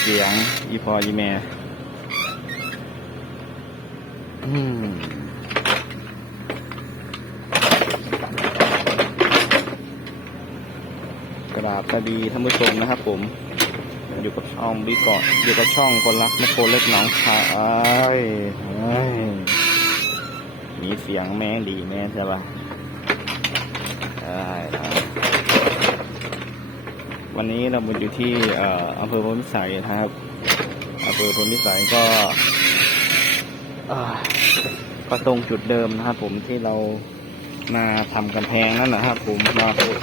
เสียงอีพออีแม่กราบสวัสดีท่านผู้ชมนะครับผม อยู่กับช่องบิ๊กเกาะอยู่กับช่องคนรักแมคโคเล็กหนองคายเอ้ยเอ้มีเสียงแม่ดีแม่ใช่ปะได้ได้ วันนี้เราอยู่ที่อำเภอพลพิสัยนะครับอำเภอพลพิสัยก็ก็ตรงจุดเดิมนะครับผมที่เรามาทำกำแพงนั่นนะครับ ผมมาขุด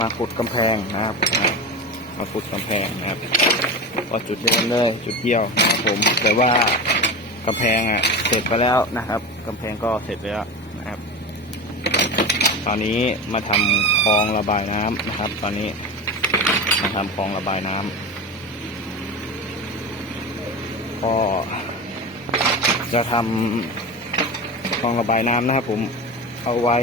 มาขุดกำแพงนะครับ มาขุดกำแพงนะครับก็จุดเดิมเลยจุดเดียวนะครับผมแต่ว่ากำแพงอะเสร็จไปแล้วนะครับกำแพงก็เสร็จแล้วนะครับ ตอนนี้มาทำคลองระบายน้ำนะครับ ตอนนี้ มาทำคลองระบายน้ำก็จะทำคลองระบายน้ำนะครับผมเอาไว้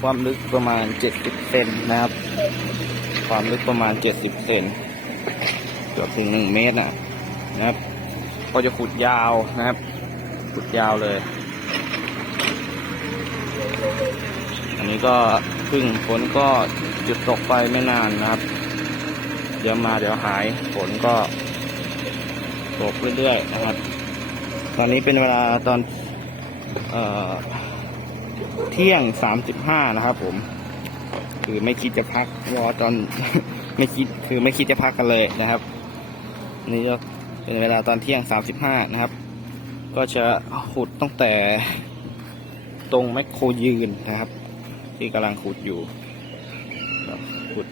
ความลึกประมาณ 70 เซนนะครับ ความลึกประมาณ 70 เซน เกือบถึง1เมตรนะนะครับ ก็จะขุดยาวนะครับ ขุดยาวเลย อันนี้ก็พึ่งฝนก็หยุดตกไปไม่นานนะครับ เดี๋ยวมาเดี๋ยวหายฝนก็ตกเรื่อยๆนะครับ ตอนนี้เป็นเวลาตอนเอ่อเที่ยงสามสิบห้านะครับ ผม คือไม่คิดจะพักรอตอนไม่คิดคือไม่คิดจะพักกันเลยนะครับ นี่ก็เป็นเวลาตอนเที่ยงสามสิบห้านะครับ ก็จะขุดตั้งแต่ตรงแมคโครยืนนะครับ ที่กำลังขุดอยู่ขุด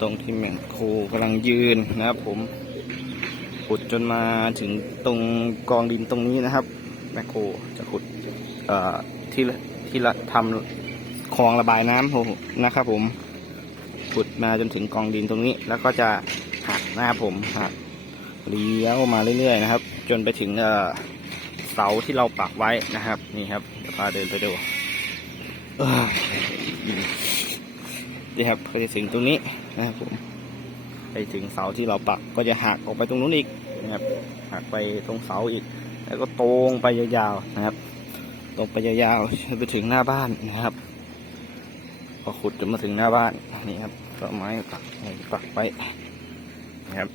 ตรงที่แมคโครกำลังยืนนะครับ ผมขุดจนมาถึงตรงกองดินตรงนี้นะครับ แมคโครจะขุดที่ที่ละทำคลองระบายน้ำนะครับ ผมขุดมาจนถึงกองดินตรงนี้ แล้วก็จะหักนะครับผมหัก เลี้ยวมาเรื่อยๆนะครับ จนไปถึงเสาที่เราปักไว้นะครับ นี่ครับพาเดินไปดูนี่ครับไปถึงตรงนี้นะครับผมไปถึงเสาที่เราปักก็จะหักออกไปตรงนู้นอีกนะครับหักไปตรงเสาอีก แล้วก็ตรงไปยาวๆนะครับ ตรงไปยาวๆไปถึงหน้าบ้านนะครับพอขุดจนมาถึงหน้าบ้านนี่ครับก็ไม้ปักไม้ปักไว้นะครับ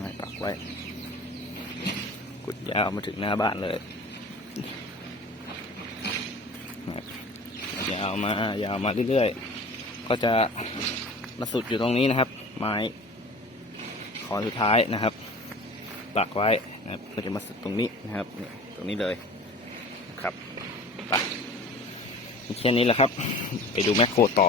ไม้ปักไว้ขุดยาวมาถึงหน้าบ้านเลยยาวมายาวมาเรื่อยๆ ก็จะมาสุดอยู่ตรงนี้นะครับ ไม้ขอสุดท้ายนะครับปักไว้นะครับก็จะมาสุดตรงนี้นะครับนี่ตรงนี้เลยครับไปแค่นี้แหละครับ ไปดูแมคโครต่อ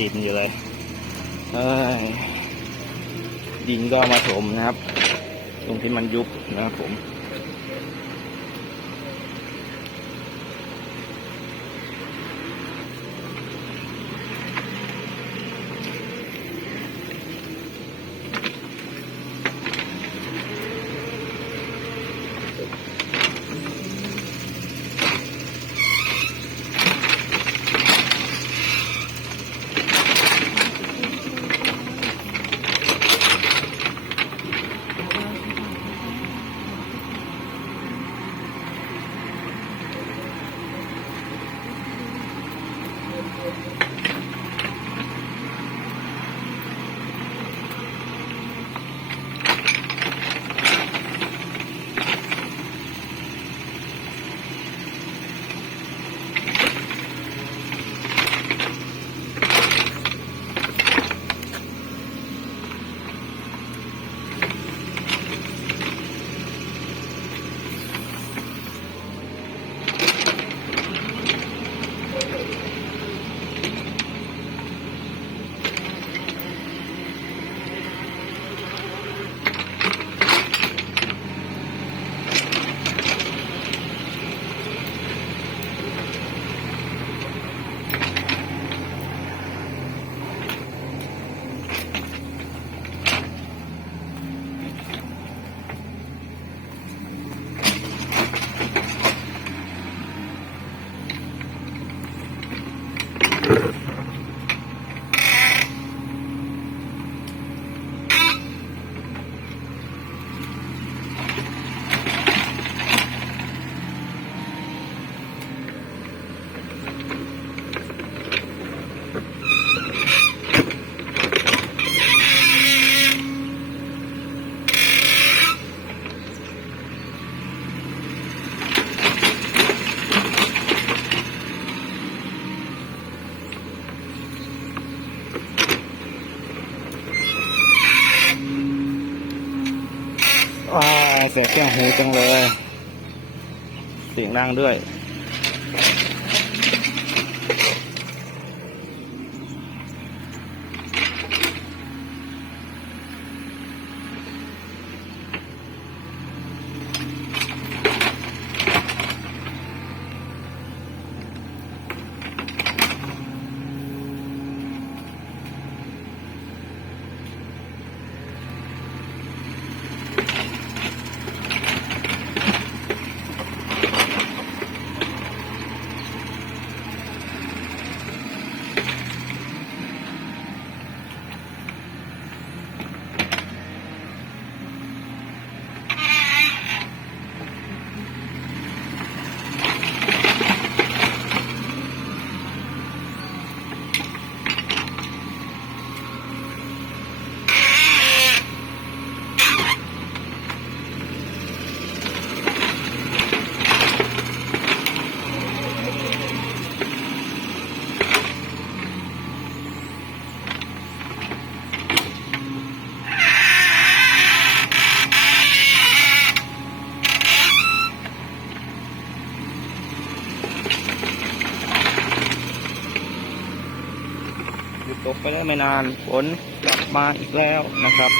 ดินอยู่เลยเอ้ยดินก็มาถมนะครับ ตรงที่มันยุบนะครับผม แสบแก้วหูจังเลย เสียงดังด้วยดตก ไม่นานฝนกลับมาอีกแล้วนะครับ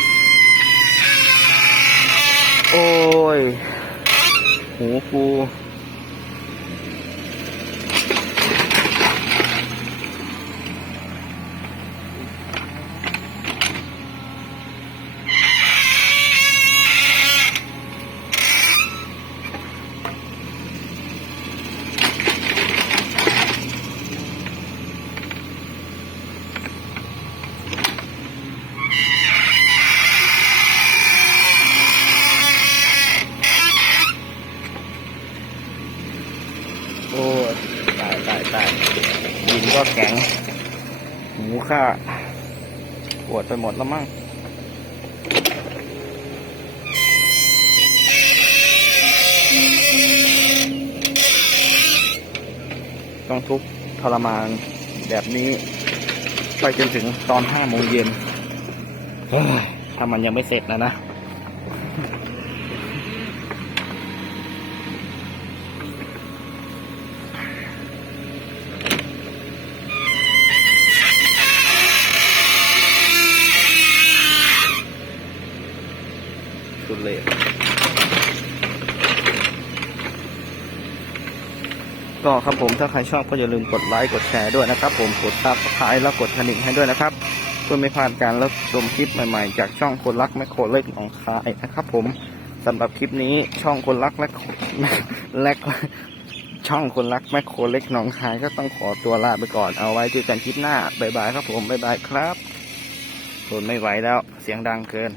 โอ้ย หูกูโอ้ยตายตายตายดินก็แข็ง หูข้าปวดไปหมดแล้วมั้งต้องทุกข์ทรมานแบบนี้ไปจนถึงตอนห้าโมงเย็นถ้ามันยังไม่เสร็จนะนะ ก็ครับผมถ้าใครชอบก็อย่าลืมกดไลค์กดแชร์ด้วยนะครับ ผมกดตับสายแล้วกดกระดิ่งให้ด้วยนะครับเพื่อไม่พลาดการรับชมคลิปใหม่ๆ จากช่องคนรักแมคโครเล็กหนองคายนะครับ ผมสำหรับคลิปนี้ช่องคนรักและและช่องคนรักแมคโครเล็กหนองคายก็ต้องขอตัวลาไปก่อนเอาไว้เจอกันคลิปหน้าบ๊ายบายครับผมบ๊ายบายครับทนไม่ไหวแล้วเสียงดังเกิน